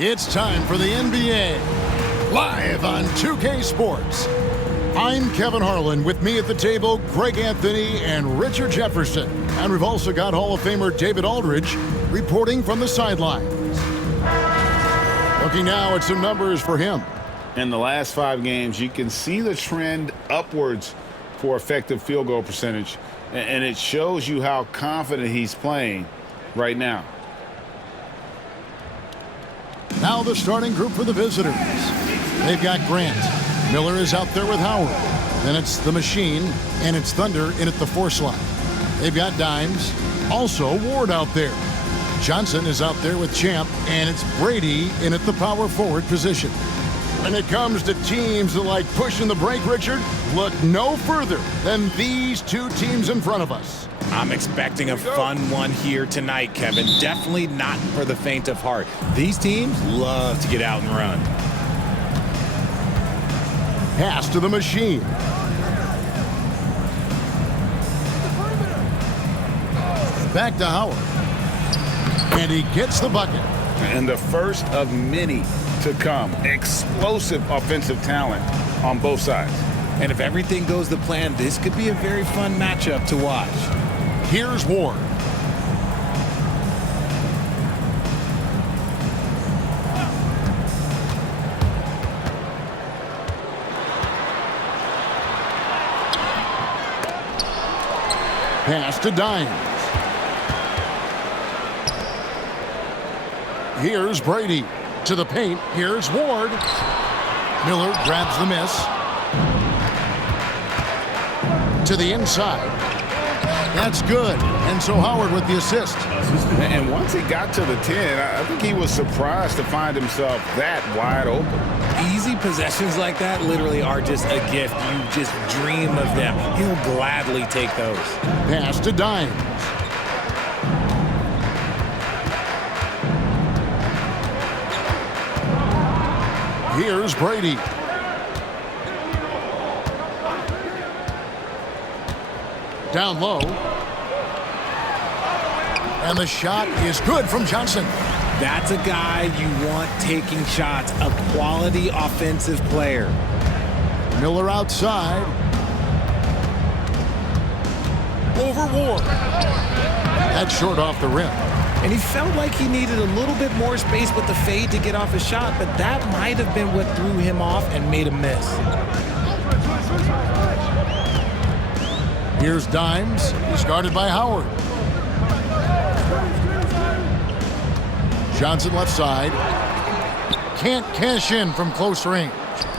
It's time for the NBA, live on 2K Sports. I'm Kevin Harlan. With me at the table, Greg Anthony and Richard Jefferson. And we've also got Hall of Famer David Aldridge reporting from the sidelines. Looking now at some numbers for him. In the last 5 games, you can see the trend upwards for effective field goal percentage. And it shows you how confident he's playing right now. Now the starting group for the visitors. They've got Grant. Miller is out there with Howard. Then it's the Machine, and it's Thunder in at the 4 slot. They've got Dimes. Also Ward out there. Johnson is out there with Champ, and it's Brady in at the power forward position. When it comes to teams that like pushing the break, Richard, look no further than these 2 teams in front of us. I'm expecting a fun one here tonight, Kevin. Definitely not for the faint of heart. These teams love to get out and run. Pass to the Machine. Back to Howard. And he gets the bucket. And the first of many to come. Explosive offensive talent on both sides. And if everything goes to plan, this could be a very fun matchup to watch. Here's Ward. Pass to Dimes. Here's Brady. To the paint. Here's Ward. Miller grabs the miss. To the inside. That's good. And so Howard with the assist. And once he got to the 10, I think he was surprised to find himself that wide open. Easy possessions like that literally are just a gift. You just dream of them. He'll gladly take those. Pass to Dimes. Here's Brady. Down low. And the shot is good from Johnson. That's a guy you want taking shots, a quality offensive player. Miller outside. Over Ward. That's short off the rim. And he felt like he needed a little bit more space with the fade to get off his shot, but that might have been what threw him off and made him miss. Here's Dimes. He's guarded by Howard. Johnson left side. Can't cash in from close range.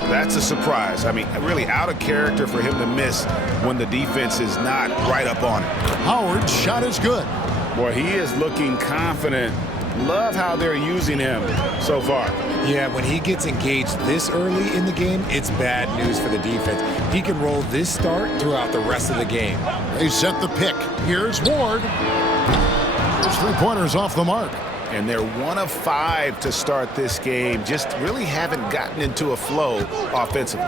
That's a surprise. I mean, really out of character for him to miss when the defense is not right up on it. Howard's shot is good. Boy, he is looking confident. Love how they're using him so far. Yeah, when he gets engaged this early in the game, it's bad news for the defense. He can roll this start throughout the rest of the game. They set the pick. Here's Ward. His 3-pointers off the mark. And they're 1 of 5 to start this game. Just really haven't gotten into a flow offensively.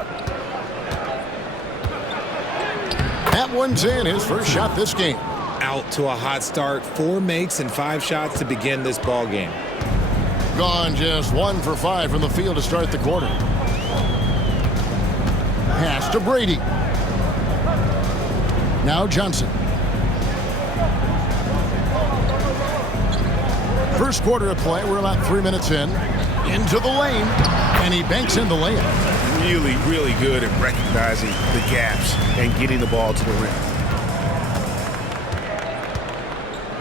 That one's in. His first shot this game. Out to a hot start. 4 makes and 5 shots to begin this ball game. Gone just 1 for 5 from the field to start the quarter. Pass to Brady. Now Johnson. First quarter of play. We're about 3 minutes in. Into the lane. And he banks in the layup. Really, really good at recognizing the gaps and getting the ball to the rim.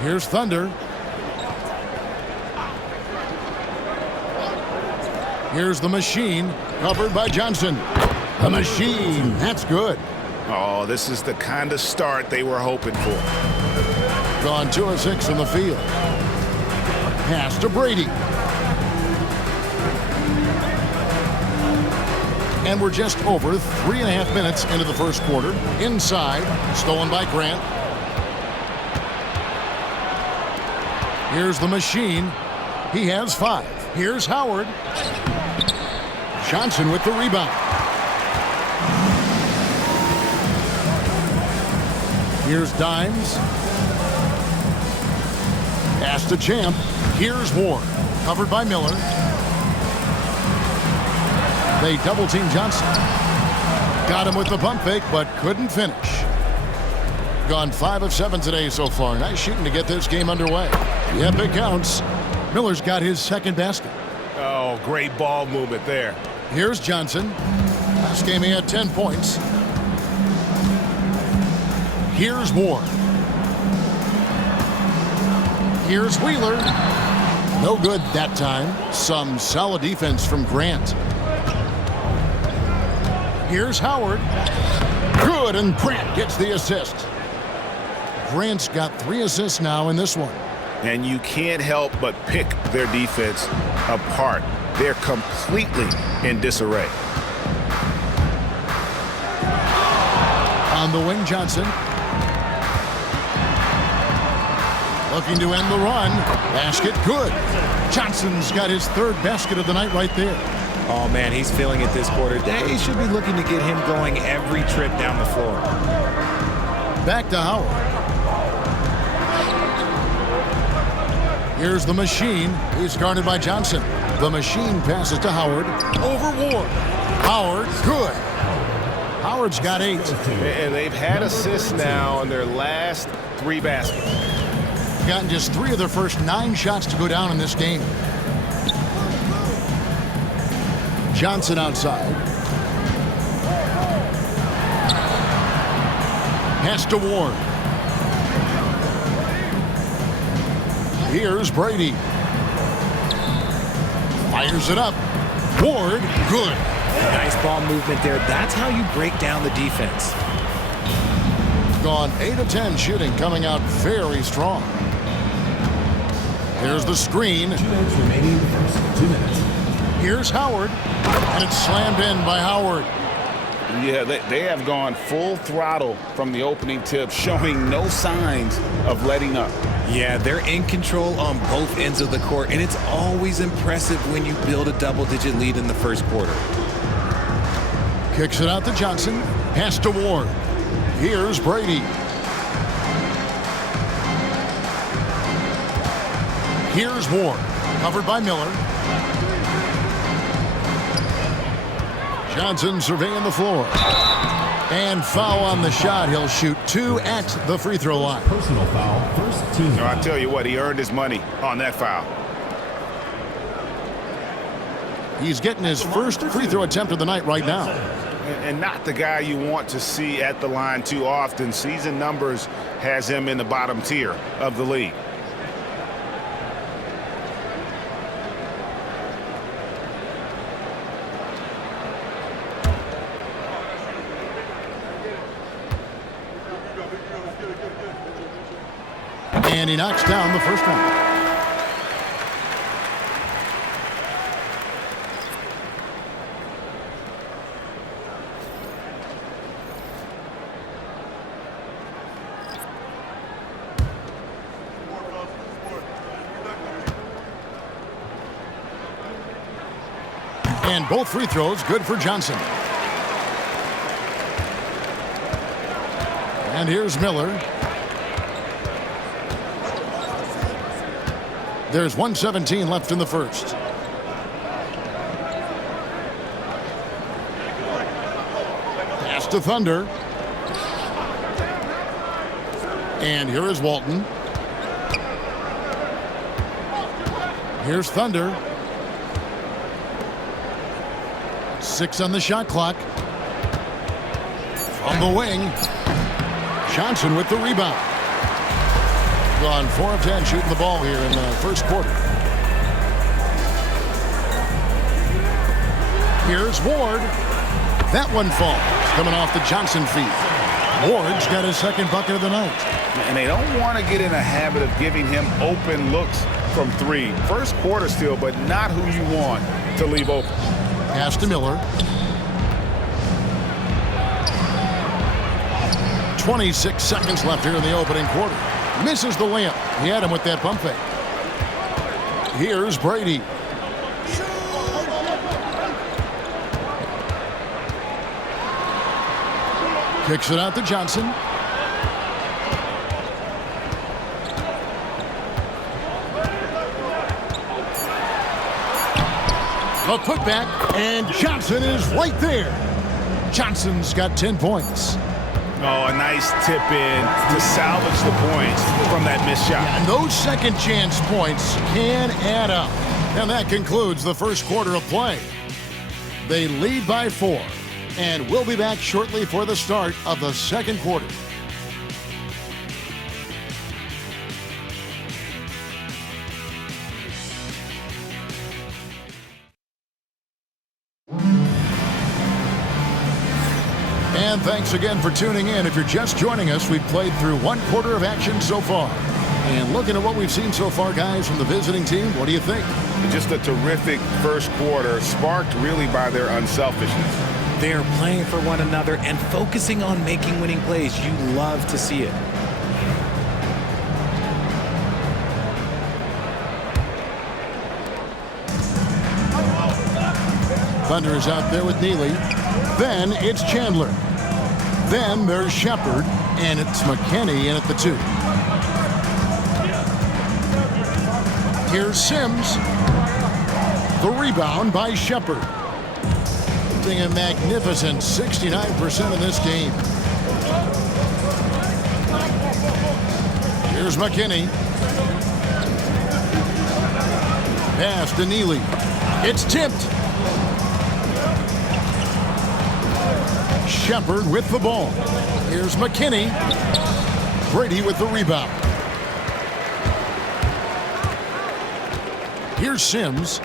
Here's Thunder. Here's the Machine, covered by Johnson. The Machine, that's good. Oh, this is the kind of start they were hoping for. Gone 2 of 6 from the field. Pass to Brady. And we're just over 3.5 minutes into the first quarter. Inside, stolen by Grant. Here's the Machine. He has 5. Here's Howard. Johnson with the rebound. Here's Dimes. Pass to Champ. Here's Ward. Covered by Miller. They double-team Johnson. Got him with the pump fake, but couldn't finish. Gone 5 of 7 today so far. Nice shooting to get this game underway. Yep, it counts. Miller's got his second basket. Oh, great ball movement there. Here's Johnson. Last game he had 10 points. Here's Ward. Here's Wheeler. No good that time. Some solid defense from Grant. Here's Howard. Good, and Grant gets the assist. Grant's got 3 assists now in this one. And you can't help but pick their defense apart. They're completely in disarray. On the wing, Johnson. Looking to end the run. Basket good. Johnson's got his 3rd basket of the night right there. Oh, man, he's feeling it this quarter. They should be looking to get him going every trip down the floor. Back to Howard. Here's the machine. He's guarded by Johnson. The machine passes to Howard. Over Ward. Howard, good. Howard's got 8. And they've had assists now on their last 3 baskets. Gotten just 3 of their first 9 shots to go down in this game. Johnson outside. Pass to Ward. Here's Brady. Fires it up. Ward, good. Nice ball movement there. That's how you break down the defense. Gone 8 of 10 shooting, coming out very strong. Here's the screen. 2 minutes remaining in the first 2 minutes. Here's Howard, and it's slammed in by Howard. Yeah, they have gone full throttle from the opening tip, showing no signs of letting up. Yeah, they're in control on both ends of the court, and it's always impressive when you build a double-digit lead in the first quarter. Kicks it out to Johnson. Pass to Ward. Here's Brady. Here's Ward. Covered by Miller. Johnson surveying the floor. And foul on the shot. He'll shoot 2 at the free throw line. Personal foul, first team. No, I tell you what, he earned his money on that foul. He's getting his first free throw attempt of the night right now. And not the guy you want to see at the line too often. Season numbers has him in the bottom tier of the league. And he knocks down the first one. And both free throws good for Johnson. And here's Miller. There's 1:17 left in the first. Pass to Thunder. And here is Walton. Here's Thunder. 6 on the shot clock. From the wing. Johnson with the rebound. Gone 4 of 10 shooting the ball here in the first quarter. Here's Ward. That one falls. Coming off the Johnson feed. Ward's got his second bucket of the night. And they don't want to get in a habit of giving him open looks from 3. First quarter still, but not who you want to leave open. Pass to Miller. 26 seconds left here in the opening quarter. Misses the layup. He had him with that pump fake. Here's Brady. Kicks it out to Johnson. A putback, and Johnson is right there. Johnson's got 10 points. Oh, a nice tip in to salvage the points from that missed shot. And those second chance points can add up. And that concludes the first quarter of play. They lead by 4, and we'll be back shortly for the start of the second quarter. And thanks again for tuning in. If you're just joining us, we've played through one quarter of action so far. And looking at what we've seen so far, guys, from the visiting team, what do you think? Just a terrific first quarter, sparked really by their unselfishness. They're playing for one another and focusing on making winning plays. You love to see it. Thunder is out there with Neely. Then it's Chandler. Then there's Shepard, and it's McKinney in at the 2. Here's Sims. The rebound by Shepard. Doing a magnificent 69% in this game. Here's McKinney. Pass to Neely. It's tipped. Shepard with the ball. Here's McKinney. Brady with the rebound. Here's Sims.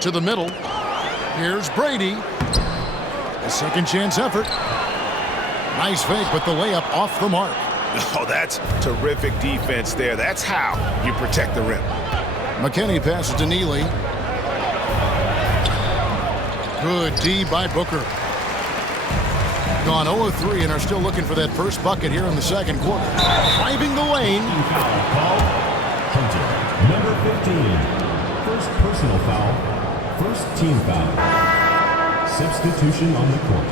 To the middle. Here's Brady. A second chance effort. Nice fake, but the layup off the mark. Oh, that's terrific defense there. That's how you protect the rim. McKinney passes to Neely. Good D by Booker. Gone 0-3 and are still looking for that first bucket here in the second quarter. Driving the lane. Foul call. Hunter, number 15. First personal foul. First team foul. Substitution on the court.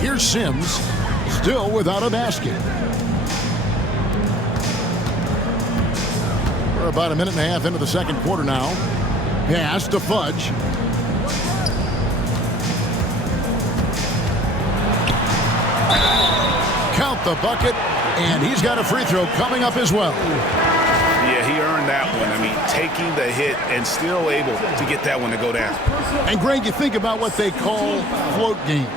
Here's Sims, still without a basket. We're about a minute and a half into the second quarter now. Pass to Fudge. Count the bucket, and he's got a free throw coming up as well. Yeah, he earned that one. I mean, taking the hit and still able to get that one to go down. And Greg, you think about what they call float game.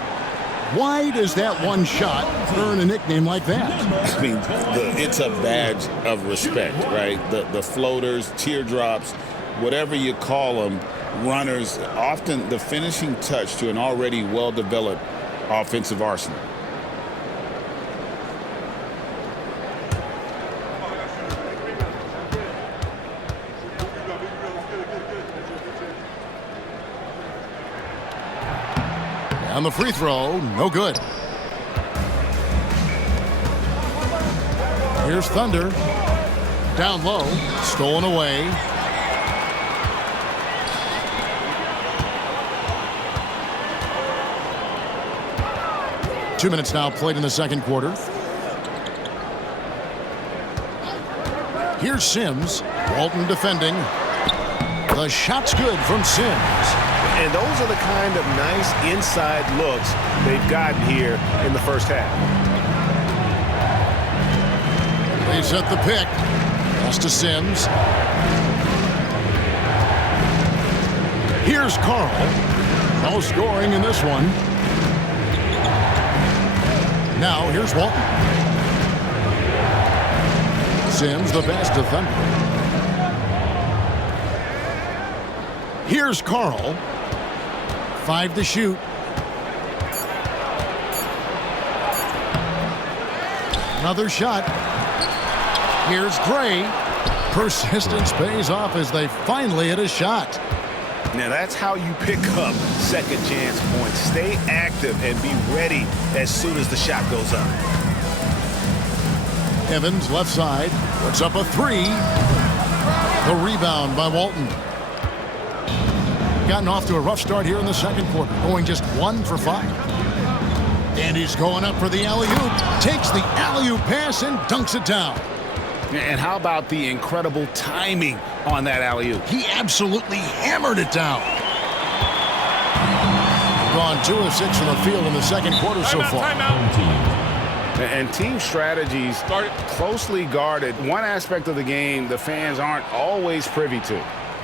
Why does that one shot earn a nickname like that? I mean, it's a badge of respect, right? The floaters, teardrops, whatever you call them, runners, often the finishing touch to an already well-developed offensive arsenal. On the free throw, no good. Here's Thunder. Down low, stolen away. Two minutes now played in the second quarter. Here's Sims. Walton defending. The shot's good from Sims. And those are the kind of nice inside looks they've gotten here in the first half. They set the pick. Pass to Sims. Here's Carl. No scoring in this one. Now here's Walton. Sims the pass to Thunder. Here's Carl. 5 to shoot. Another shot. Here's Gray. Persistence pays off as they finally hit a shot. Now that's how you pick up second chance points. Stay active and be ready as soon as the shot goes up. Evans, left side, puts up a three. The rebound by Walton. Gotten off to a rough start here in the second quarter, going just 1 for 5. And he's going up for the alley-oop. Takes the alley-oop pass and dunks it down. And how about the incredible timing on that alley-oop? He absolutely hammered it down. Gone 2 of 6 from the field in the second quarter so far. And team strategies closely guarded. One aspect of the game the fans aren't always privy to.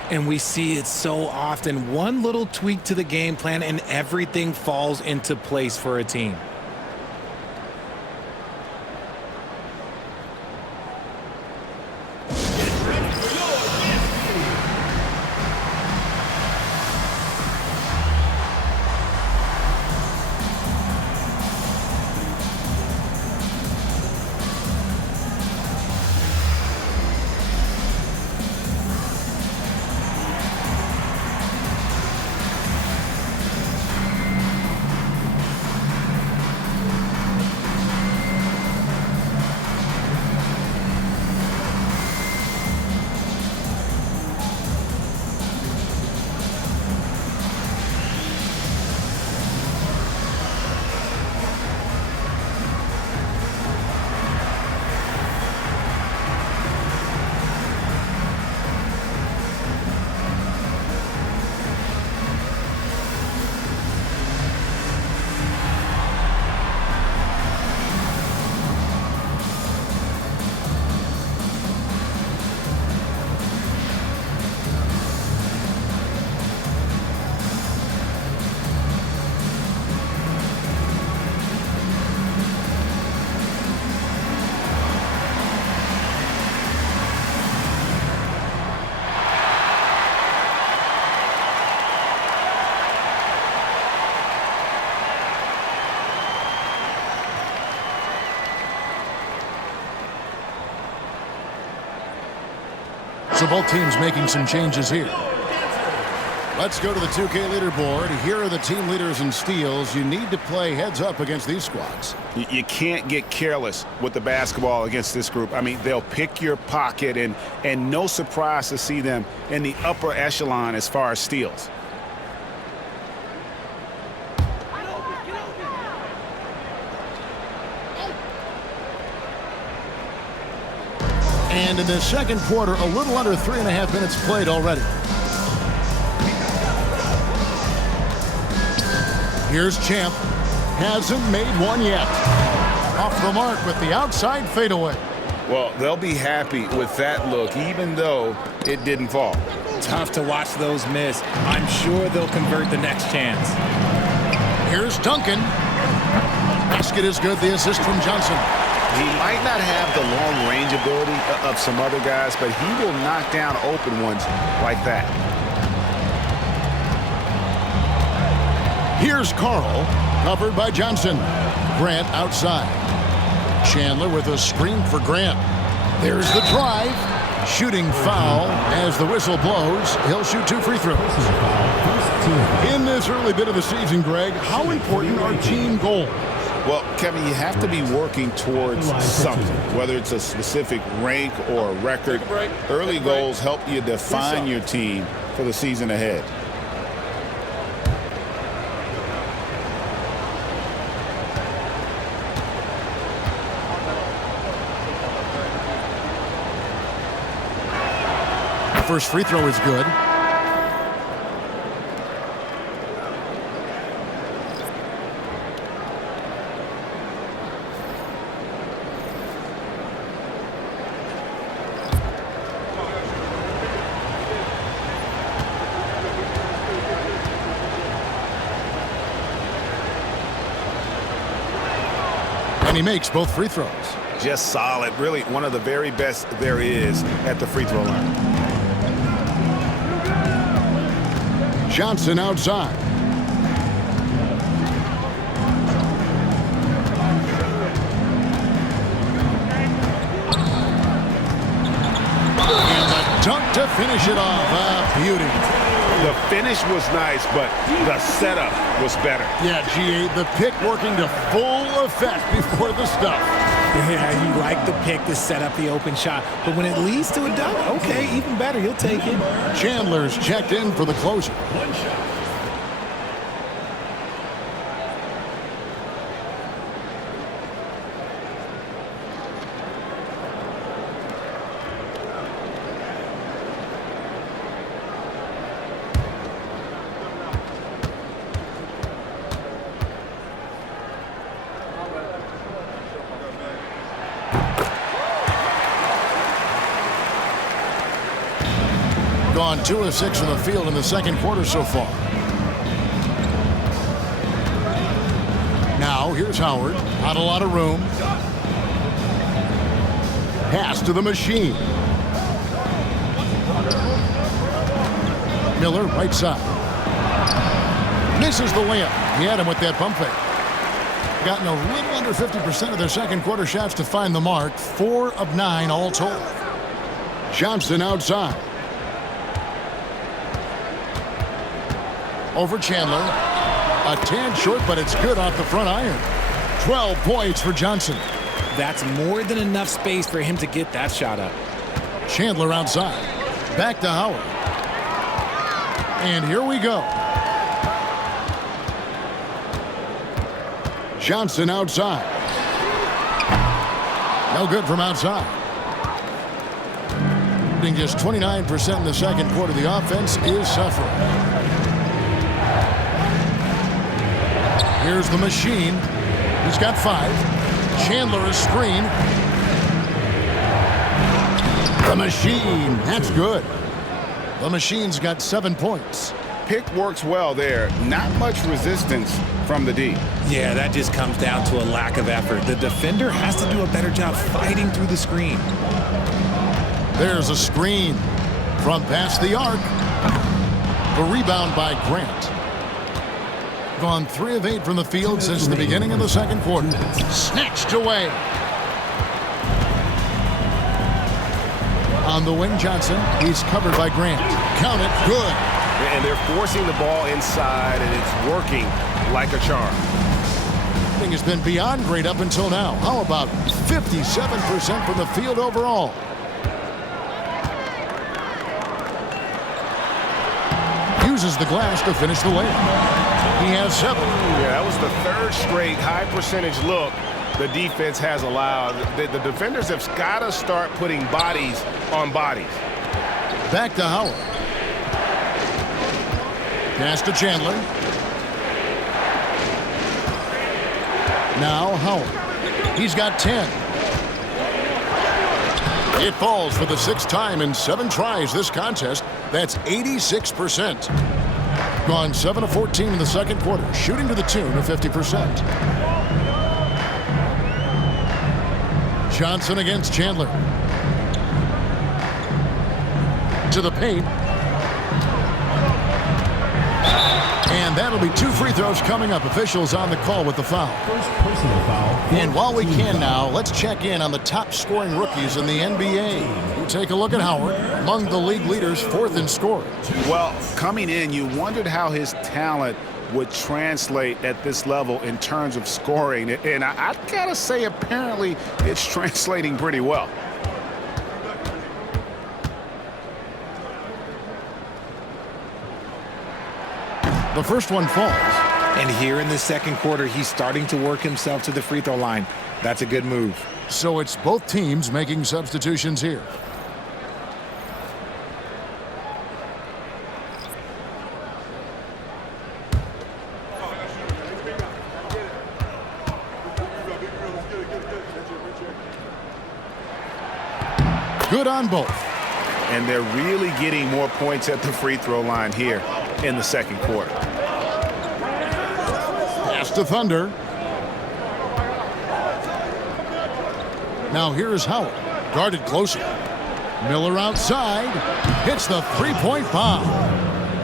And we see it so often. One little tweak to the game plan and everything falls into place for a team. So both teams making some changes here. Let's go to the 2K leaderboard. Here are the team leaders in steals. You need to play heads up against these squads. You can't get careless with the basketball against this group. I mean, they'll pick your pocket, and no surprise to see them in the upper echelon as far as steals. And in the second quarter, a little under 3.5 minutes played already. Here's Champ. Hasn't made one yet. Off the mark with the outside fadeaway. Well, they'll be happy with that look, even though it didn't fall. Tough to watch those miss. I'm sure they'll convert the next chance. Here's Duncan. Basket is good. The assist from Johnson. He might not have the long range ability of some other guys, but he will knock down open ones like that. Here's Carl, covered by Johnson. Grant outside. Chandler with a screen for Grant. There's the drive. Shooting foul as the whistle blows. He'll shoot 2 free throws. In this early bit of the season, Greg, how important are team goals? Well, Kevin, you have to be working towards something, whether it's a specific rank or a record. Early goals help you define your team for the season ahead. First free throw is good. And he makes both free throws. Just solid. Really one of the very best there is at the free throw line. Johnson outside. And the dunk to finish it off. A beauty. The finish was nice, but the setup was better. Yeah, GA, the pick working to full effect before the stuff. Yeah, you like the pick to set up the open shot. But when it leads to a dunk, okay, even better. He'll take it. Chandler's checked in for the closer. One shot. Gone 2 of 6 from the field in the second quarter so far. Now here's Howard. Not a lot of room. Pass to the machine. Miller, right side. Misses the layup. He had him with that pump fake. Gotten a little under 50% of their second quarter shots to find the mark. 4 of 9 all told. Johnson outside. Over Chandler. A tad short, but it's good off the front iron. 12 points for Johnson. That's more than enough space for him to get that shot up. Chandler outside. Back to Howard. And here we go. Johnson outside. No good from outside. Shooting just 29% in the second quarter. The offense is suffering. Here's the machine. He's got 5. Chandler is screen. The machine. That's good. The machine's got 7 points. Pick works well there. Not much resistance from the D. Yeah, that just comes down to a lack of effort. The defender has to do a better job fighting through the screen. There's a screen from past the arc. The rebound by Grant. Gone 3 of 8 from the field since the beginning of the second quarter. Snatched away. On the wing, Johnson. He's covered by Grant. Count it. Good. And they're forcing the ball inside, and it's working like a charm. Thing has been beyond great up until now. How about 57% from the field overall? Uses the glass to finish the layup. He has 7. Yeah, that was the 3rd straight high percentage look the defense has allowed. The defenders have got to start putting bodies on bodies. Back to Howard. Pass to Chandler. Now Howard. He's got 10. It falls for the 6th time in 7 tries this contest. That's 86%. Gone 7 of 14 in the second quarter, shooting to the tune of 50%. Johnson against Chandler. To the paint. And that'll be 2 free throws coming up. Officials on the call with the foul. First personal foul. And while we can now, let's check in on the top scoring rookies in the NBA. We'll take a look at Howard, among the league leaders, 4th in scoring. Well, coming in, you wondered how his talent would translate at this level in terms of scoring. And I've got to say, apparently, it's translating pretty well. The first one falls. And here in the second quarter, he's starting to work himself to the free throw line. That's a good move. So it's both teams making substitutions here. Good on both. And they're really getting more points at the free throw line here in the second quarter. Pass to Thunder. Now here's Howard. Guarded closer. Miller outside. Hits the three-point bomb.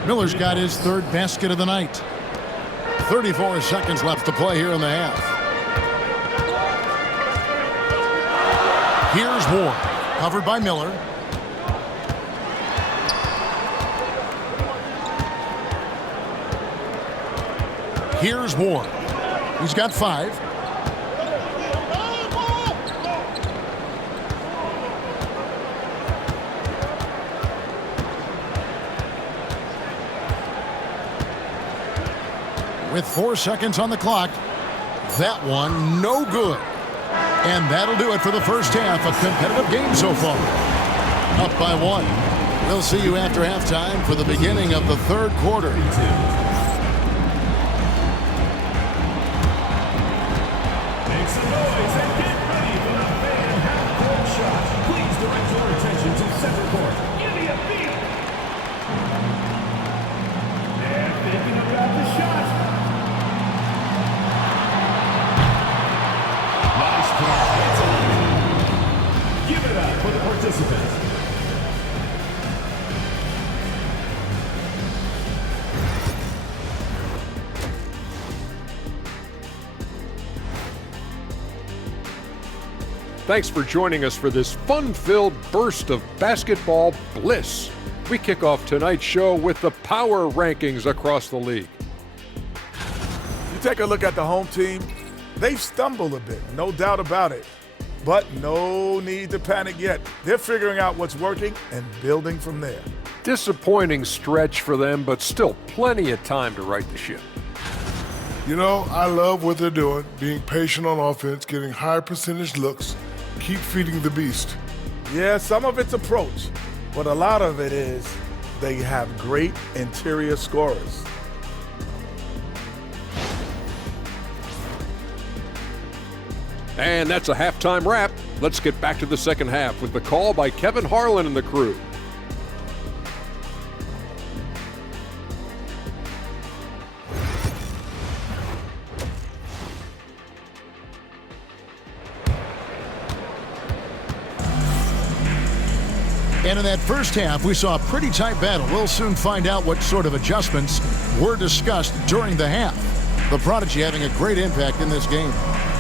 Miller's got his 3rd basket of the night. 34 seconds left to play here in the half. Here's Ward. Covered by Miller. Here's Ward. He's got 5. With 4 seconds on the clock, that one no good. And that'll do it for the first half. A competitive game so far. Up by 1. We'll see you after halftime for the beginning of the third quarter. Make some noise and get ready for the fan half-court shot. Please direct your attention to center court. Give me a beat. They're thinking about the shot. Nice play. Give it up for the participants. Thanks for joining us for this fun-filled burst of basketball bliss. We kick off tonight's show with the power rankings across the league. You take a look at the home team, they've stumbled a bit, no doubt about it. But no need to panic yet. They're figuring out what's working and building from there. Disappointing stretch for them, but still plenty of time to right the ship. You know, I love what they're doing, being patient on offense, getting high percentage looks, keep feeding the beast. Yeah, some of it's approach, but a lot of it is they have great interior scorers. And that's a halftime wrap. Let's get back to the second half with the call by Kevin Harlan and the crew. And in that first half, we saw a pretty tight battle. We'll soon find out what sort of adjustments were discussed during the half. The Prodigy having a great impact in this game.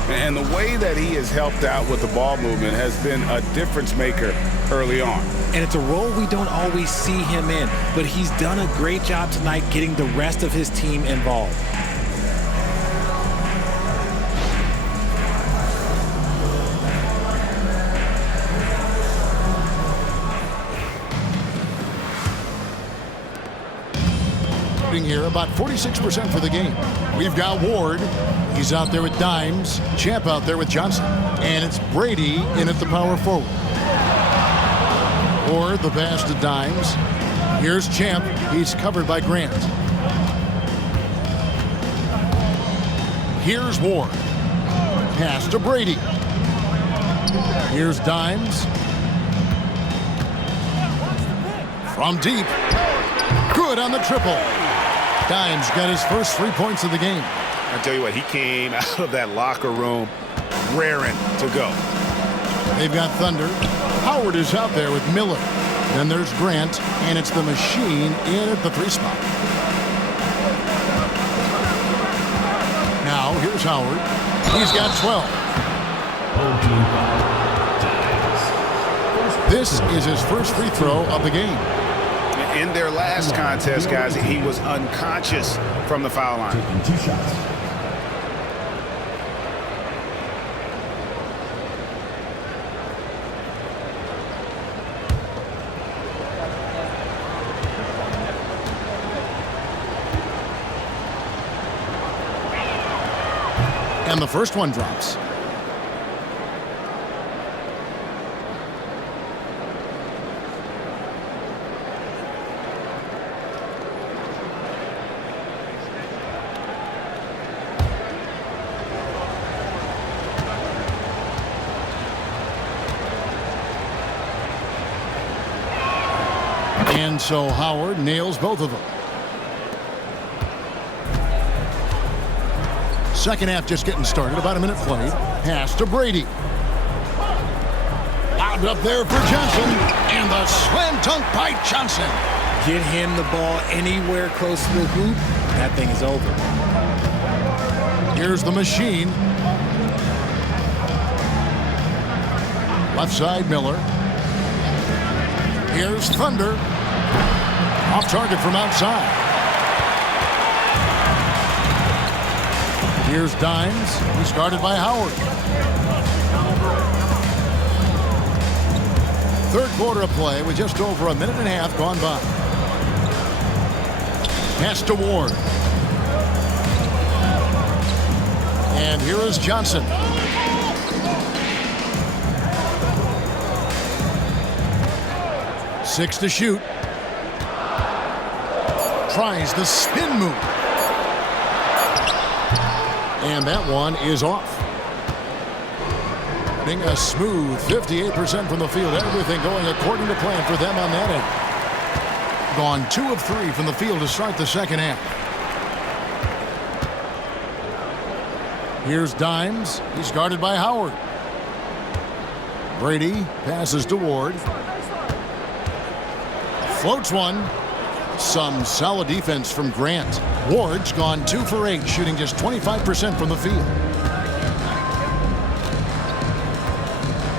And the way that he has helped out with the ball movement has been a difference maker early on. And it's a role we don't always see him in, but he's done a great job tonight getting the rest of his team involved. Here, about 46% for the game. We've got Ward. He's out there with Dimes. Champ out there with Johnson. And it's Brady in at the power forward. Ward, the pass to Dimes. Here's Champ. He's covered by Grant. Here's Ward. Pass to Brady. Here's Dimes. From deep. Good on the triple. Dimes got his first 3 points of the game. I tell you what, he came out of that locker room raring to go. They've got Thunder. Howard is out there with Miller. Then there's Grant, and it's the machine in at the 3 spot. Now, here's Howard. He's got 12. This is his first free throw of the game. In their last contest, guys, he was unconscious from the foul line. Taking 2 shots. And the first one drops. And so Howard nails both of them. Second half just getting started. About a minute played. Pass to Brady. Lobbed up there for Johnson. And the slam dunk by Johnson. Get him the ball anywhere close to the hoop, that thing is over. Here's the machine. Left side, Miller. Here's Thunder. Off target from outside. Here's Dimes. He's guarded by Howard. Third quarter of play with just over a minute and a half gone by. Pass to Ward. And here is Johnson. Six to shoot. Tries the spin move. And that one is off. Being a smooth 58% from the field. Everything going according to plan for them on that end. Gone 2 of 3 from the field to start the second half. Here's Dimes. He's guarded by Howard. Brady passes to Ward. Floats one. Some solid defense from Grant. Ward's gone 2 for 8, shooting just 25% from the field.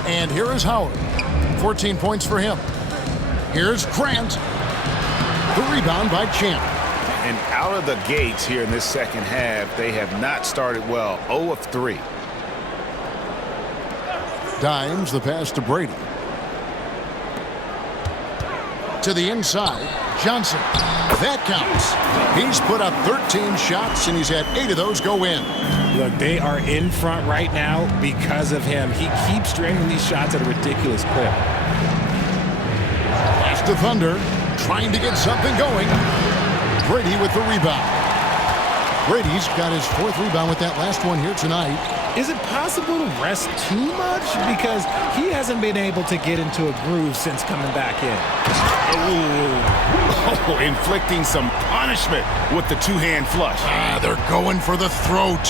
And here is Howard. 14 points for him. Here's Grant. The rebound by Champ. And out of the gates here in this second half, they have not started well. 0 of 3. Dimes, the pass to Brady. To the inside, Johnson. That counts. He's put up 13 shots, and he's had 8 of those go in. Look, they are in front right now because of him. He keeps draining these shots at a ridiculous clip. Pass to Thunder, trying to get something going. Brady with the rebound. Brady's got his 4th rebound with that last one here tonight. Is it possible to rest too much? Because he hasn't been able to get into a groove since coming back in. Oh, inflicting some punishment with the 2-hand flush. They're going for the throat.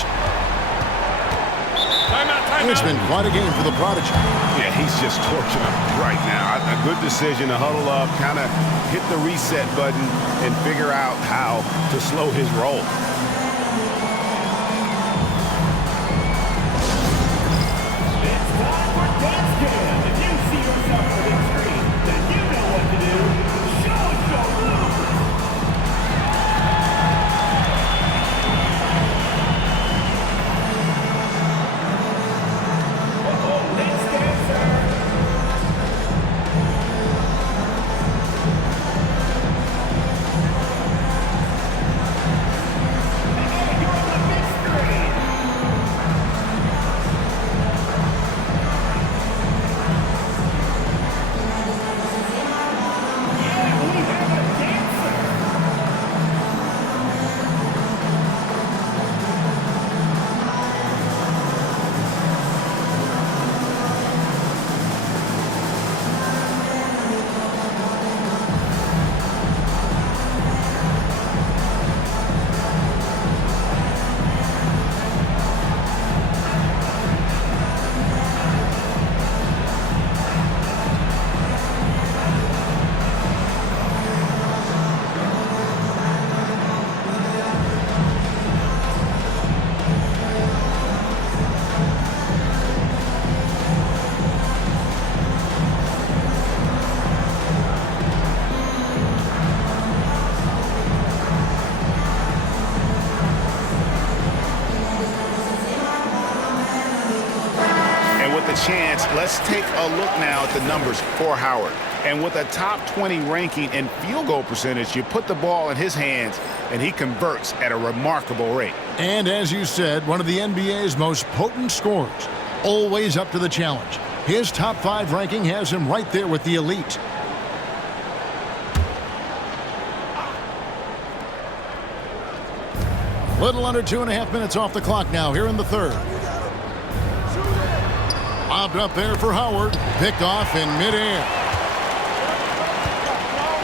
It's been quite a game for the Prodigy. Yeah, he's just torching them right now. A good decision to huddle up, kind of hit the reset button, and figure out how to slow his roll. Chance, let's take a look now at the numbers for Howard. And with a top 20 ranking in field goal percentage, you put the ball in his hands and he converts at a remarkable rate. And as you said, one of the NBA's most potent scorers, always up to the challenge. His top 5 ranking has him right there with the elite. Little under 2.5 minutes off the clock now here in the third. Lobbed up there for Howard. Picked off in midair.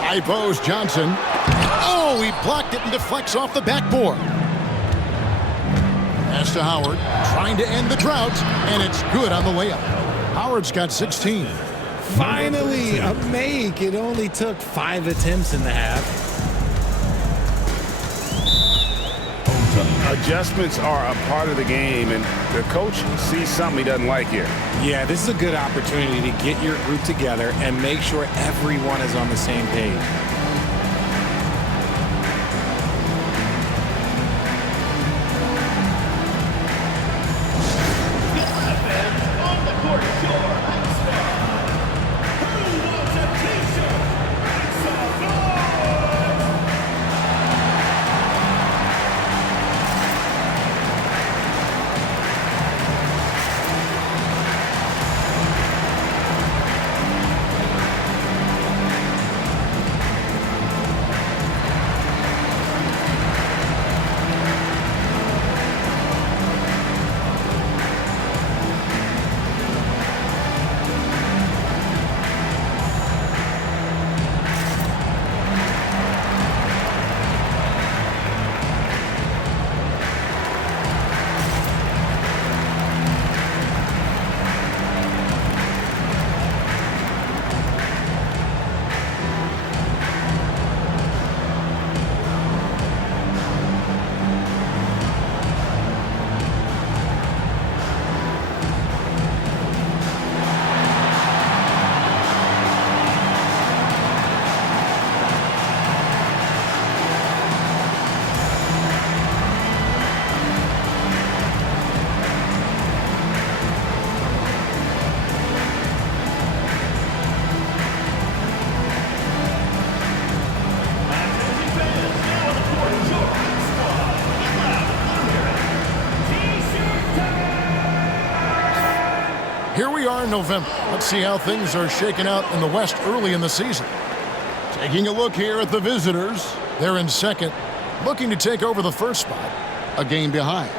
High post Johnson. Oh, he blocked it and deflects off the backboard. Pass to Howard. Trying to end the drought, and it's good on the layup. Howard's got 16. Finally, a make. It only took 5 attempts in the half. Adjustments are a part of the game, and the coach sees something he doesn't like here. Yeah, this is a good opportunity to get your group together and make sure everyone is on the same page. we are in November. Let's see how things are shaking out in the West early in the season. Taking a look here at the visitors. They're in second, looking to take over the first spot, a game behind.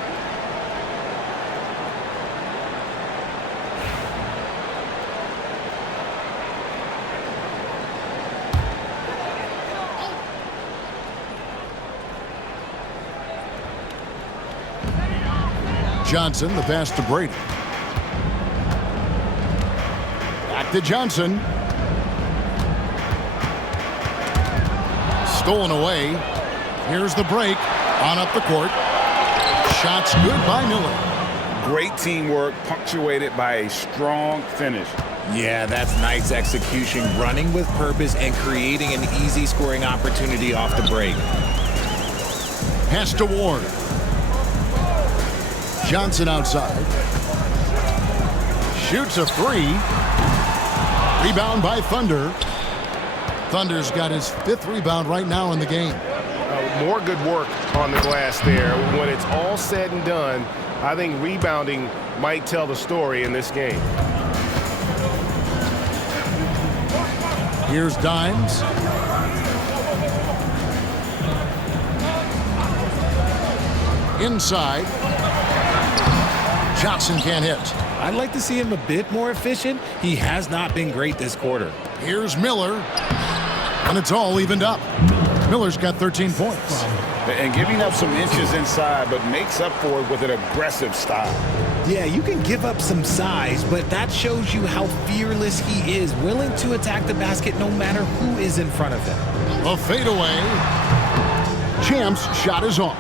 Johnson, the pass to Brady. Back to Johnson. Stolen away. Here's the break. On up the court. Shots good by Miller. Great teamwork, punctuated by a strong finish. Yeah, that's nice execution, running with purpose and creating an easy scoring opportunity off the break. Pass to Ward. Johnson outside. Shoots a three. Rebound by Thunder. Thunder's got his 5th rebound right now in the game. More good work on the glass there. When it's all said and done, I think rebounding might tell the story in this game. Here's Dimes. Inside. Johnson can't hit. I'd like to see him a bit more efficient. He has not been great this quarter. Here's Miller. And it's all evened up. Miller's got 13 points. And giving up some inches inside, but makes up for it with an aggressive style. Yeah, you can give up some size, but that shows you how fearless he is, willing to attack the basket no matter who is in front of him. A fadeaway. Champ's shot is off.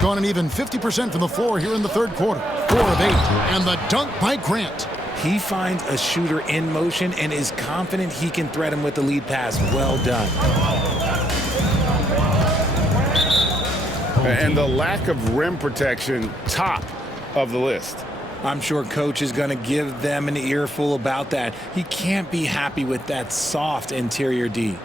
Gone an even 50% from the floor here in the third quarter. 4 of 8. And the dunk by Grant. He finds a shooter in motion and is confident he can thread him with the lead pass. Well done. And the lack of rim protection, top of the list. I'm sure coach is going to give them an earful about that. He can't be happy with that soft interior D.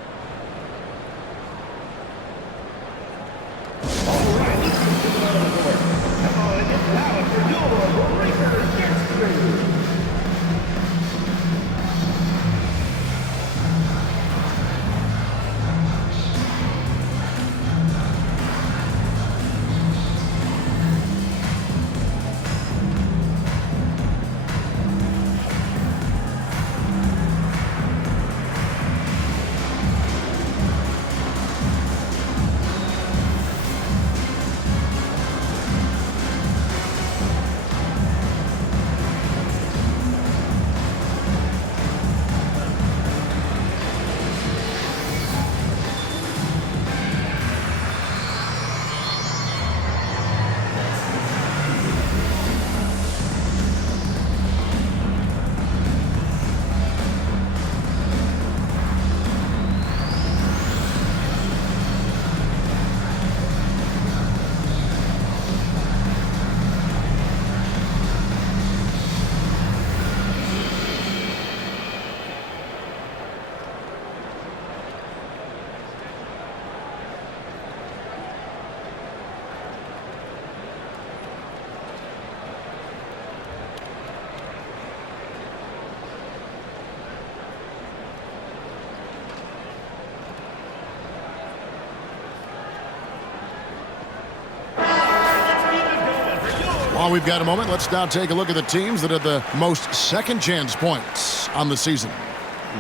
While we've got a moment, let's now take a look at the teams that have the most second-chance points on the season.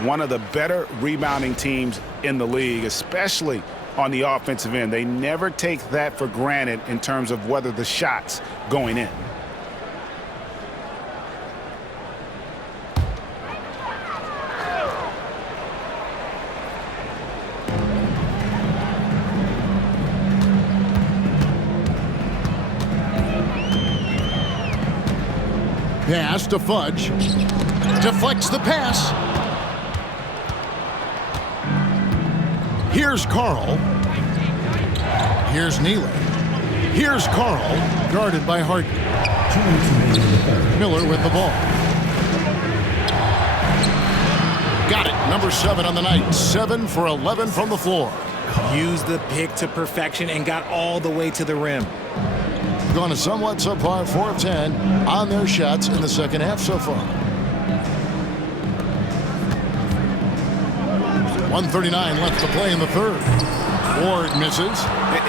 One of the better rebounding teams in the league, especially on the offensive end. They never take that for granted in terms of whether the shot's going in. Pass to Fudge. Deflects the pass. Here's Carl. Here's Neely. Here's Carl, guarded by Harden. Miller with the ball. Got it. Number 7 on the night. 7 for 11 from the floor. Used the pick to perfection and got all the way to the rim. gone a somewhat subpar 4 of 10 on their shots in the second half so far. 1:39 left to play in the third. Ward misses.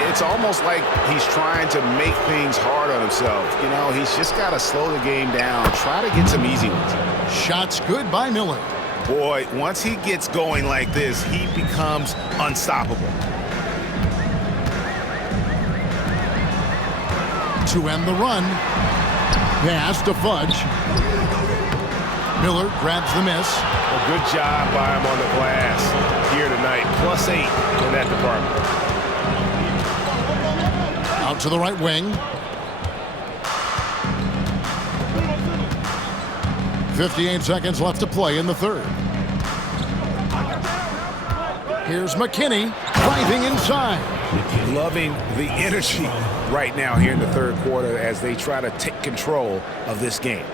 It's almost like he's trying to make things hard on himself. You know, he's just got to slow the game down, try to get some easy ones. Shots good by Miller. Boy, once he gets going like this, he becomes unstoppable. To end the run. Pass to Fudge. Miller grabs the miss. A good job by him on the glass here tonight. +8 in that department. Out to the right wing. 58 seconds left to play in the third. Here's McKinney driving inside. Loving the energy right now here in the third quarter as they try to take control of this game.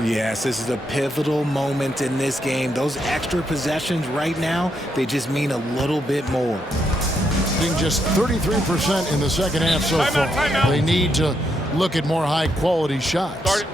Yes, this is a pivotal moment in this game. Those extra possessions right now, they just mean a little bit more. Being just 33% in the second half so far. They need to look at more high-quality shots.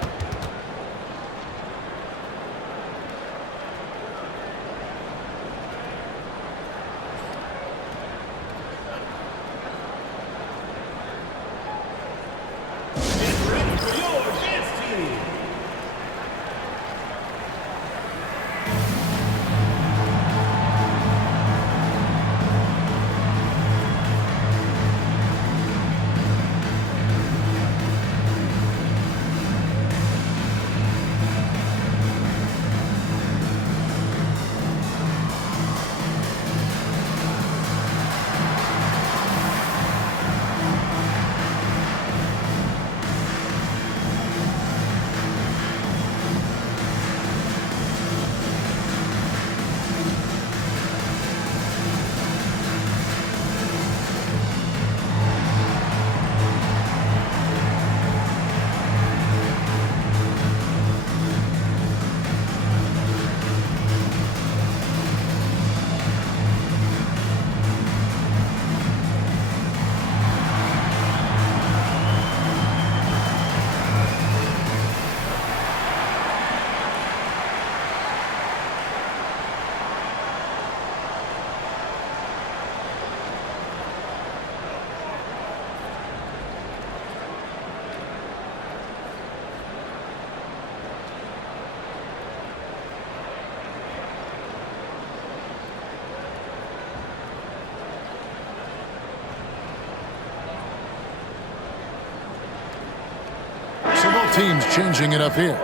Teams changing it up here.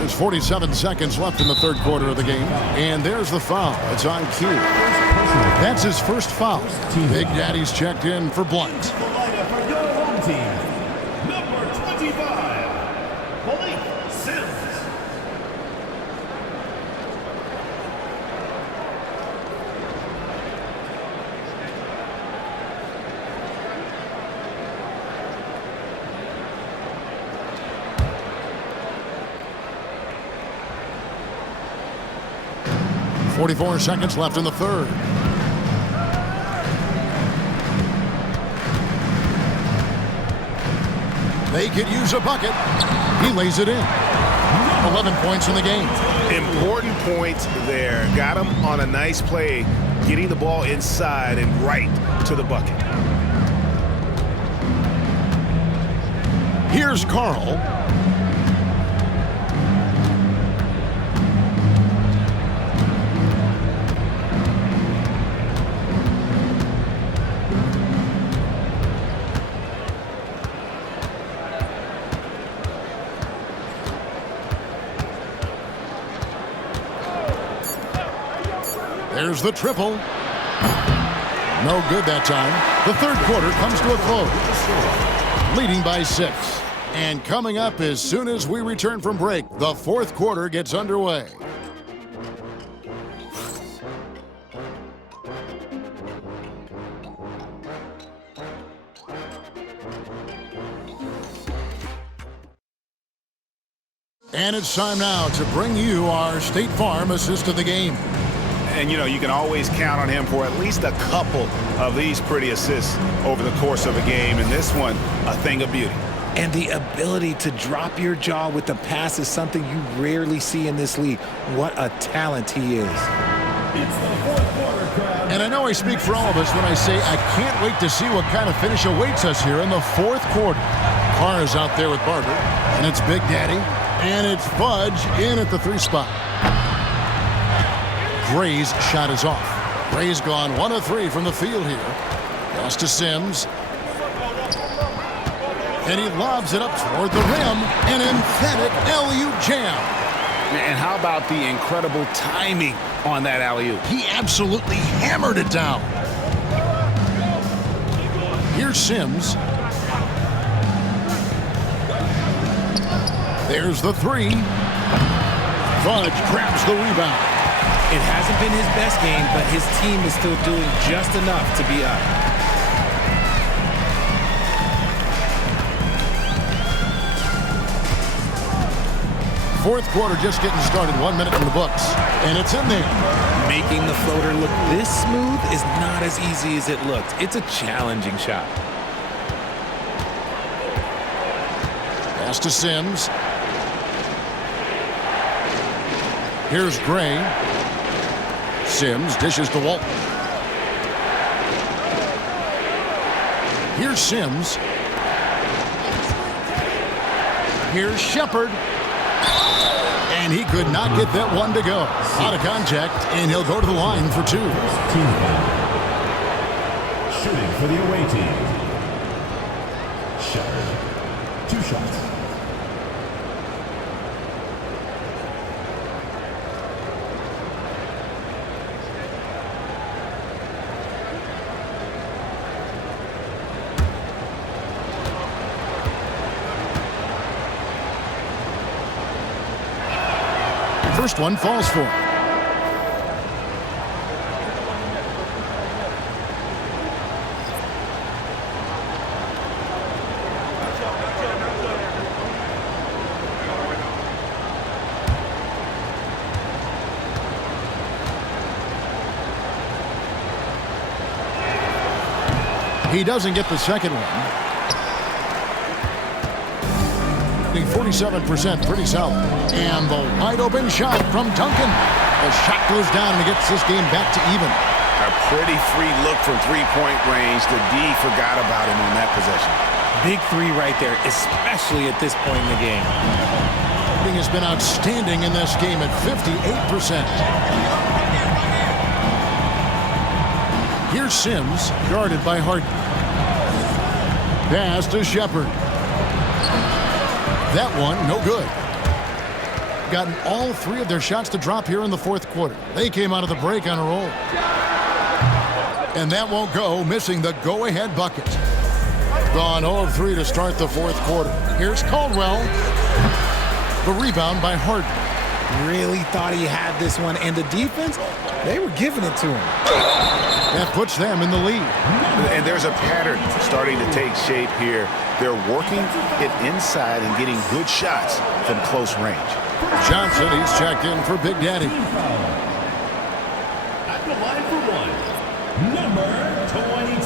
There's 47 seconds left in the third quarter of the game. And there's the foul. It's on cue. That's his first foul. Big Daddy's checked in for Blunt. Number 25, Malik Sims. .44 seconds left in the third. They could use a bucket. He lays it in. 11 points in the game. Important points there. Got him on a nice play, getting the ball inside and right to the bucket. Here's Carl. There's the triple. No good that time. The third quarter comes to a close. Leading by 6. And coming up as soon as we return from break, the fourth quarter gets underway. And it's time now to bring you our State Farm assist of the game. And, you can always count on him for at least a couple of these pretty assists over the course of a game. And this one, a thing of beauty. And the ability to drop your jaw with the pass is something you rarely see in this league. What a talent he is. It's the fourth quarter, crowd. And I know I speak for all of us when I say I can't wait to see what kind of finish awaits us here in the fourth quarter. Carr is out there with Barber, and it's Big Daddy, and it's Fudge in at the 3 spot. Gray's shot is off. Gray's gone 1 of 3 from the field here. Pass to Sims. And he lobs it up toward the rim. An emphatic alley-oop jam. And how about the incredible timing on that alley-oop? He absolutely hammered it down. Here's Sims. There's the 3. Fudge grabs the rebound. It hasn't been his best game, but his team is still doing just enough to be up. Fourth quarter just getting started. 1 minute in the books. And it's in there. Making the floater look this smooth is not as easy as it looked. It's a challenging shot. Pass to Sims. Here's Gray. Sims dishes to Walton. Here's Sims. Here's Shepard. And he could not get that one to go. Out of contact, and he'll go to the line for 2. Team foul. Shooting for the away team. Shepard. 2 shots. First one falls for him. He doesn't get the second one. 47%, pretty solid. And the wide open shot from Duncan. The shot goes down and it gets this game back to even. A pretty free look from 3-point range. The D forgot about him on that possession. Big 3 right there, especially at this point in the game. He has been outstanding in this game at 58%. Here's Sims, guarded by Harden. Pass to Shepard. That one, no good. Gotten all 3 of their shots to drop here in the fourth quarter. They came out of the break on a roll. And that won't go, missing the go-ahead bucket. Gone 0 of 3 to start the fourth quarter. Here's Caldwell. The rebound by Harden. Really thought he had this one, and the defense, they were giving it to him. That puts them in the lead. And there's a pattern starting to take shape here. They're working it inside and getting good shots from close range. Johnson, he's checked in for Big Daddy. At the line for 1, number 22.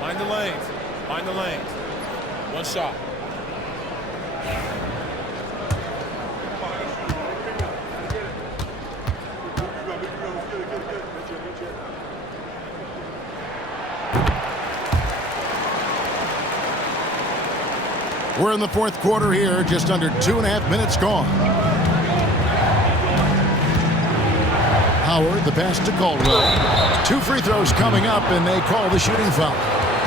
Find the lanes. Find the lanes. 1 shot. We're in the fourth quarter here, just under 2.5 minutes gone. Howard, the pass to Caldwell. 2 free throws coming up, and they call the shooting foul.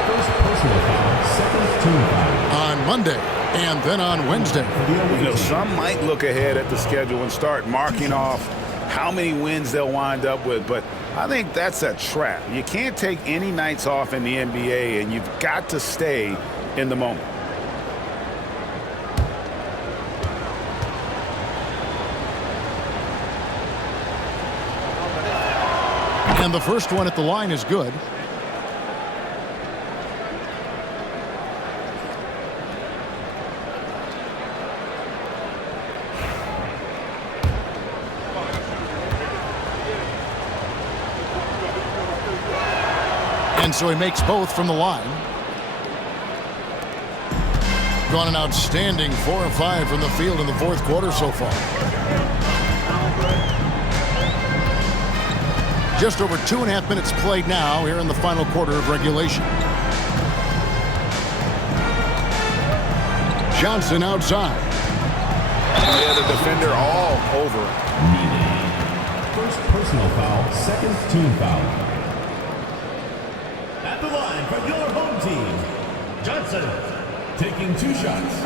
First personal foul, second team foul. On Monday, and then on Wednesday. Some might look ahead at the schedule and start marking off how many wins they'll wind up with, but I think that's a trap. You can't take any nights off in the NBA, and you've got to stay in the moment. And the first one at the line is good. And so he makes both from the line. Gone an outstanding 4 of 5 from the field in the fourth quarter so far. Just over 2.5 minutes played now here in the final quarter of regulation. Johnson outside. Yeah, the defender all over. First personal foul, second team foul. At the line for your home team, Johnson taking 2 shots.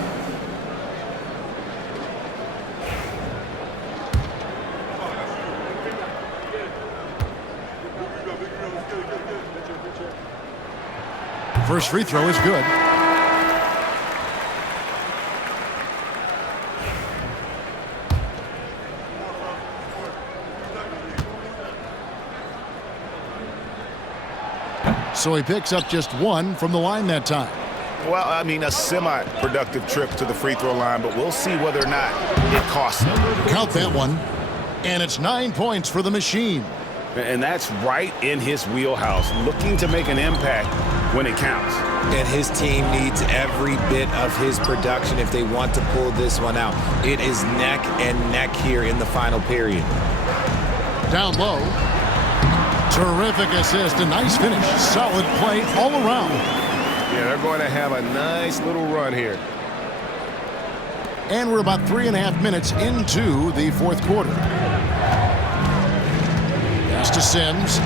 First free throw is good. So he picks up just 1 from the line that time. Well, I mean, a semi-productive trip to the free throw line, but we'll see whether or not it costs him. Count that one. And it's 9 points for the machine. And that's right in his wheelhouse, looking to make an impact when it counts. And his team needs every bit of his production if they want to pull this one out. It is neck and neck here in the final period. Down low. Terrific assist. A nice finish. Solid play all around. Yeah, they're going to have a nice little run here. And we're about 3.5 minutes into the fourth quarter. Pass to Sims.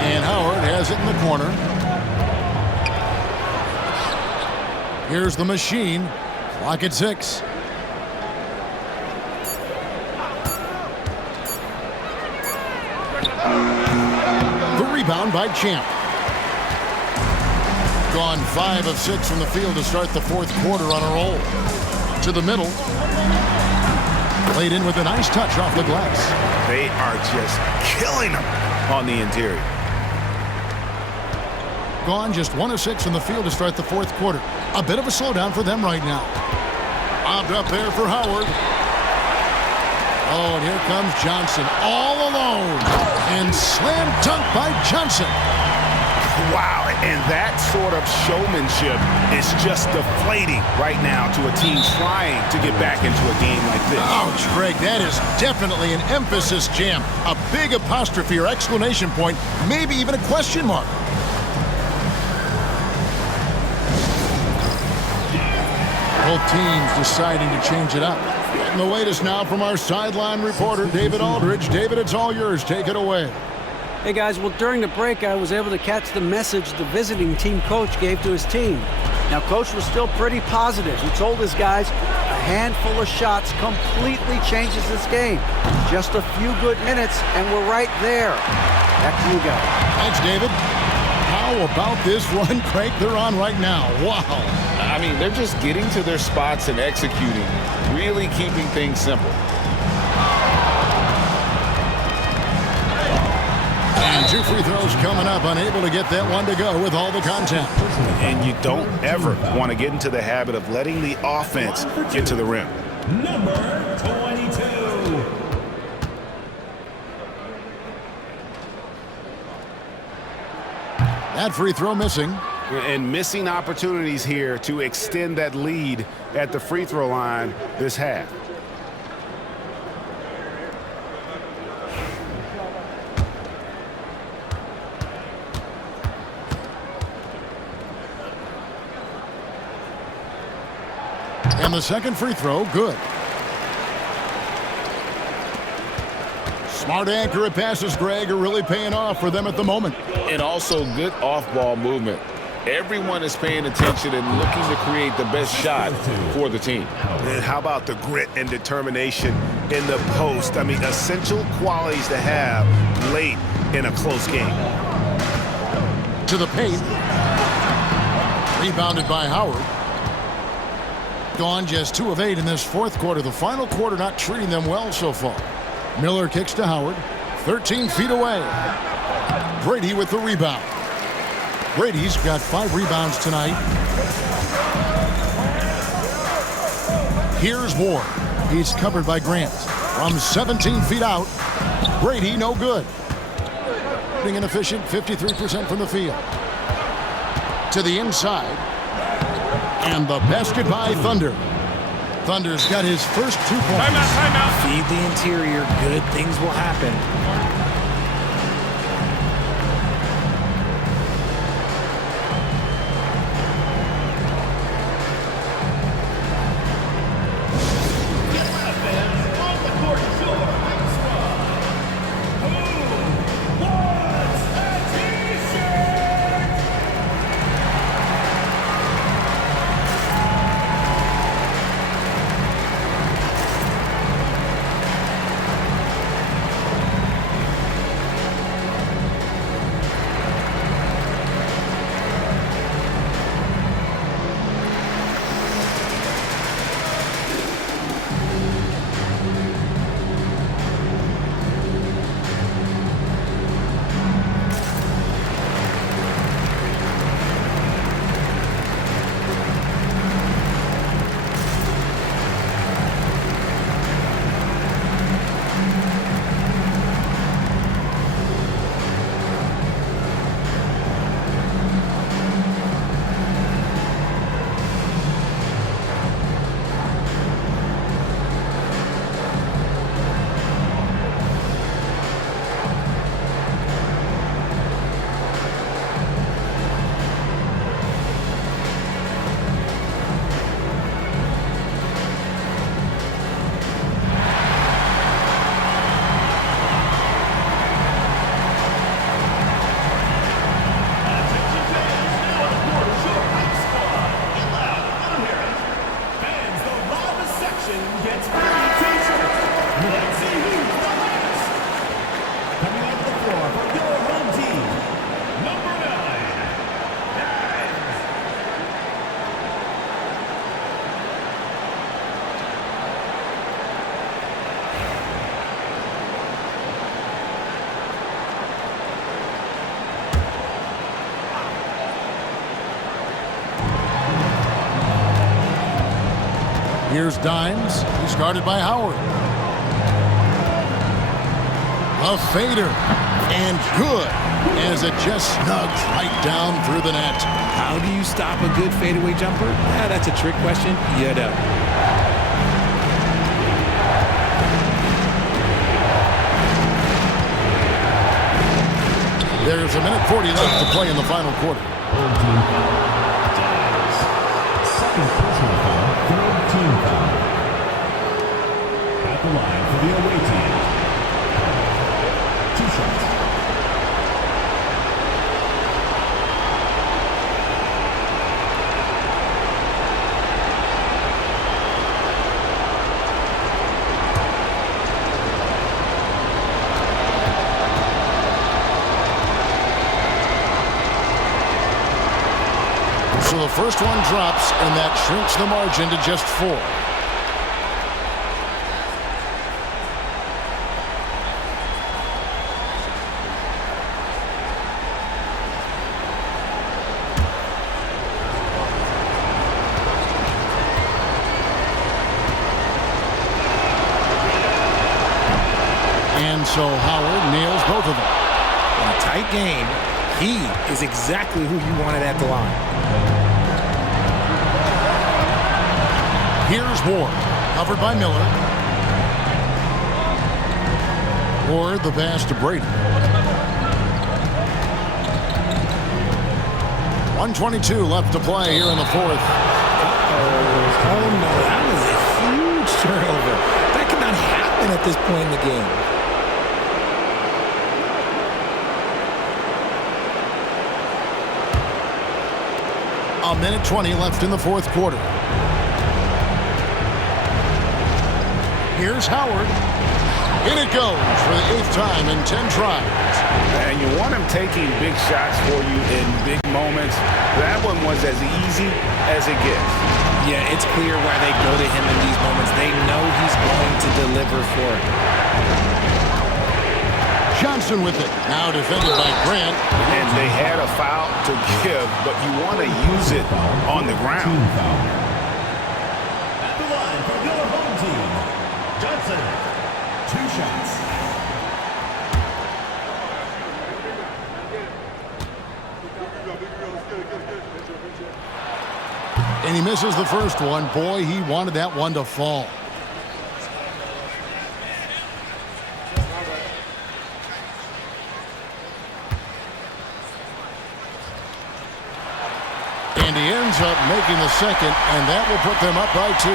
And Howard has it in the corner. Here's the machine. Clock at 6. Rebound by Champ. Gone 5 of 6 from the field to start the fourth quarter on a roll. To the middle. Played in with a nice touch off the glass. They are just killing them on the interior. Gone just 1 of 6 from the field to start the fourth quarter. A bit of a slowdown for them right now. Bobbed up there for Howard. Oh, and here comes Johnson all alone. And slam dunk by Johnson. Wow, and that sort of showmanship is just deflating right now to a team trying to get back into a game like this. Ouch, Greg, that is definitely an emphasis jam. A big apostrophe or exclamation point, maybe even a question mark. Both teams deciding to change it up. And the latest now from our sideline reporter, David Aldridge. David, it's all yours. Take it away. Hey, guys. Well, during the break, I was able to catch the message the visiting team coach gave to his team. Now, coach was still pretty positive. He told his guys a handful of shots completely changes this game. Just a few good minutes, and we're right there. Back to you guys. Thanks, David. How about this run, Craig, they're on right now? Wow. I mean, they're just getting to their spots and executing, really keeping things simple. And 2 free throws coming up, unable to get that one to go with all the contact. And you don't ever want to get into the habit of letting the offense get to the rim. Number 22. That free throw missing. And missing opportunities here to extend that lead at the free throw line this half. And the second free throw, good. Smart accurate passes, Greg, are really paying off for them at the moment. And also good off-ball movement. Everyone is paying attention and looking to create the best shot for the team. And how about the grit and determination in the post? I mean, essential qualities to have late in a close game. To the paint. Rebounded by Howard. Gone just 2 of 8 in this fourth quarter. The final quarter not treating them well so far. Miller kicks to Howard. 13 feet away. Brady with the rebound. Brady's got 5 rebounds tonight. Here's Ward. He's covered by Grant. From 17 feet out, Brady no good. Being inefficient, 53% from the field. To the inside. And the basket by Thunder. Thunder's got his first 2 points. Timeout. Feed the interior. Good things will happen. Here's Dimes. He's guarded by Howard. A fader. And good. As it just snugs right down through the net. How do you stop a good fadeaway jumper? That's a trick question. You know. There's a minute 40 left to play in the final quarter. Second personal foul, third team foul. At the line for the away team. 2 shots. So the first one drops, and that shrinks the margin to just 4. And so Howard nails both of them. In a tight game, he is exactly who you wanted at the line. Here's Ward, covered by Miller. Ward, the pass to Brady. 1:22 left to play here in the fourth. Oh no, that was a huge turnover. That cannot happen at this point in the game. A minute 20 left in the fourth quarter. Here's Howard. In it goes for the 8th time in 10 tries. And you want him taking big shots for you in big moments. That one was as easy as it gets. Yeah, it's clear why they go to him in these moments. They know he's going to deliver for it. Johnson with it. Now defended by Grant. And they had a foul to give, but you want to use it on the ground. At the line for your home team, Johnson, 2 shots. And he misses the first one. Boy, he wanted that one to fall. And he ends up making the second, and that will put them up by 2.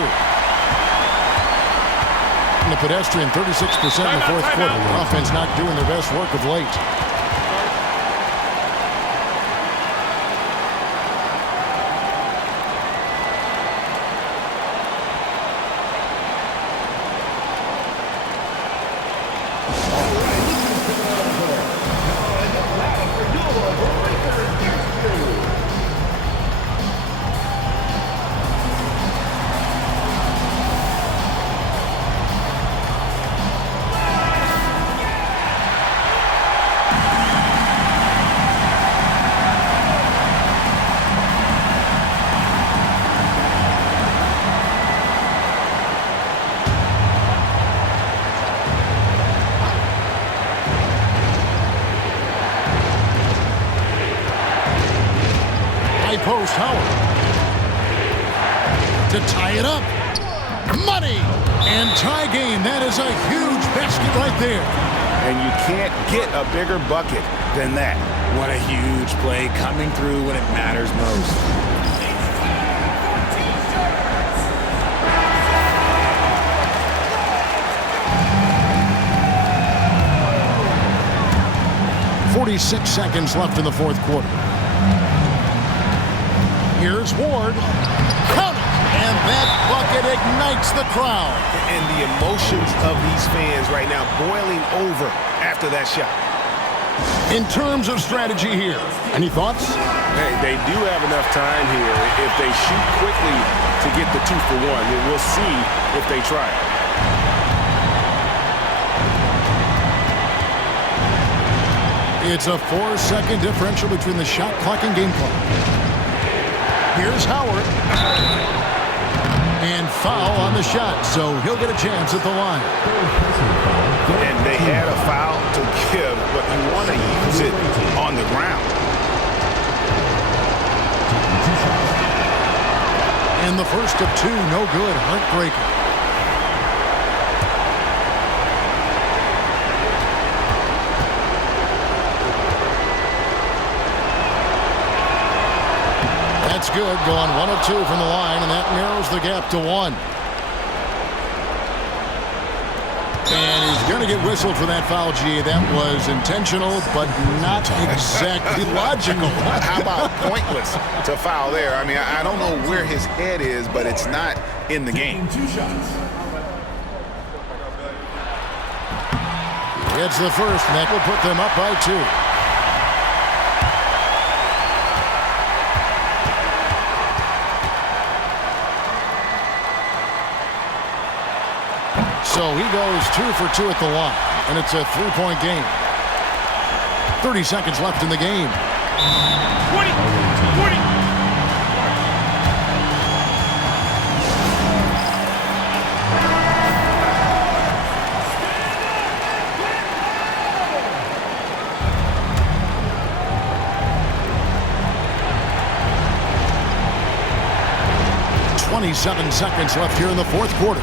And the pedestrian 36% in the fourth quarter. The offense not doing their best work of late. Post Howard to tie it up. Money and tie game. That is a huge basket right there. And you can't get a bigger bucket than that. What a huge play coming through when it matters most. .46 seconds left in the fourth quarter. Here's Ward. Count it! And that bucket ignites the crowd. And the emotions of these fans right now boiling over after that shot. In terms of strategy here, any thoughts? Hey, they do have enough time here. If they shoot quickly to get the 2 for 1, we'll see if they try it. It's a 4-second differential between the shot clock and game clock. Here's Howard. And foul on the shot, so he'll get a chance at the line. And they had a foul to give, but you want to use it on the ground. And the first of 2, no good. Heartbreaker. That's good, going 1 of 2 from the line, and that narrows the gap to 1. And he's going to get whistled for that foul, G. That was intentional, but not exactly logical. How about pointless to foul there? I mean, I don't know where his head is, but it's not in the game. 2 shots. It's the first, and that will put them up by 2. So he goes 2 for 2 at the line, and it's a 3-point game. 30 seconds left in the game. 20, 20. .27 seconds left here in the fourth quarter.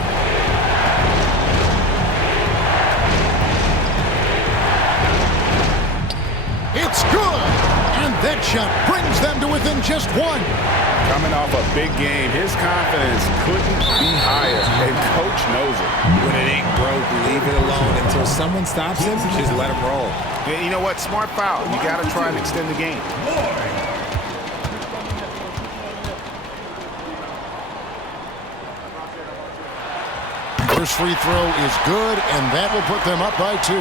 It's good! And that shot brings them to within just 1. Coming off a big game, his confidence couldn't be higher, and coach knows it. When it ain't broke, leave it alone until someone stops him. Just let him roll. Yeah, you know what? Smart foul. You got to try and extend the game. First free throw is good, and that will put them up by 2.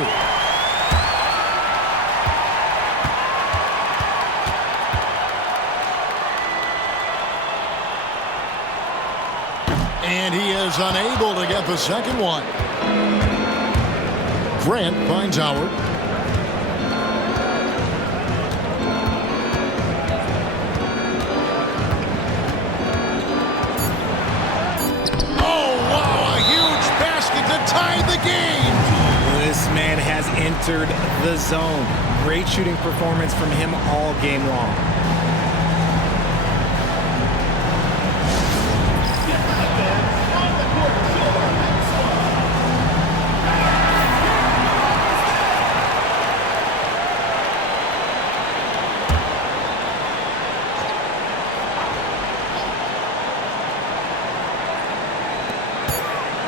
And he is unable to get the second one. Grant finds Howard. Oh, wow, a huge basket to tie the game. This man has entered the zone. Great shooting performance from him all game long.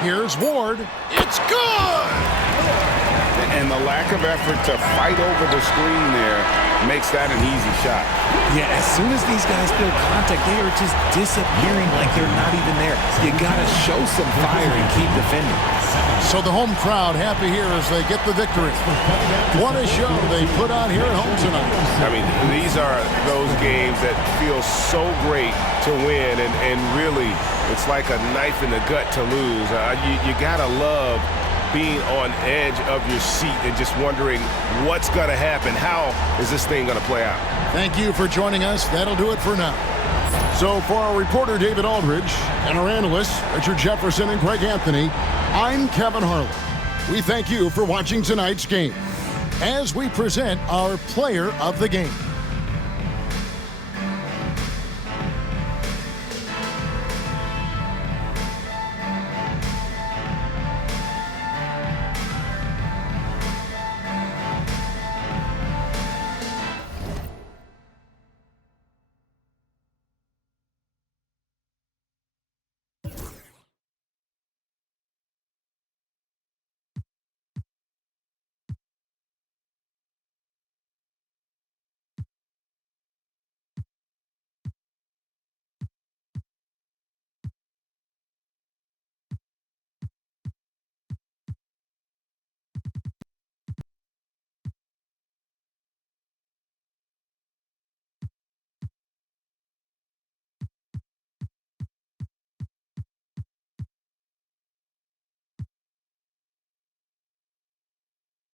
Here's Ward. It's good! And the lack of effort to fight over the screen there makes that an easy shot. Yeah, as soon as these guys feel contact, they are just disappearing like they're not even there. You got to show some fire and keep defending. So the home crowd happy here as they get the victory. What a show they put on here at home tonight. I mean, these are those games that feel so great to win, and really, it's like a knife in the gut to lose. You got to love being on edge of your seat and just wondering what's going to happen. How is this thing going to play out? Thank you for joining us. That'll do it for now. So for our reporter, David Aldridge, and our analysts, Richard Jefferson and Greg Anthony, I'm Kevin Harlan. We thank you for watching tonight's game as we present our player of the game.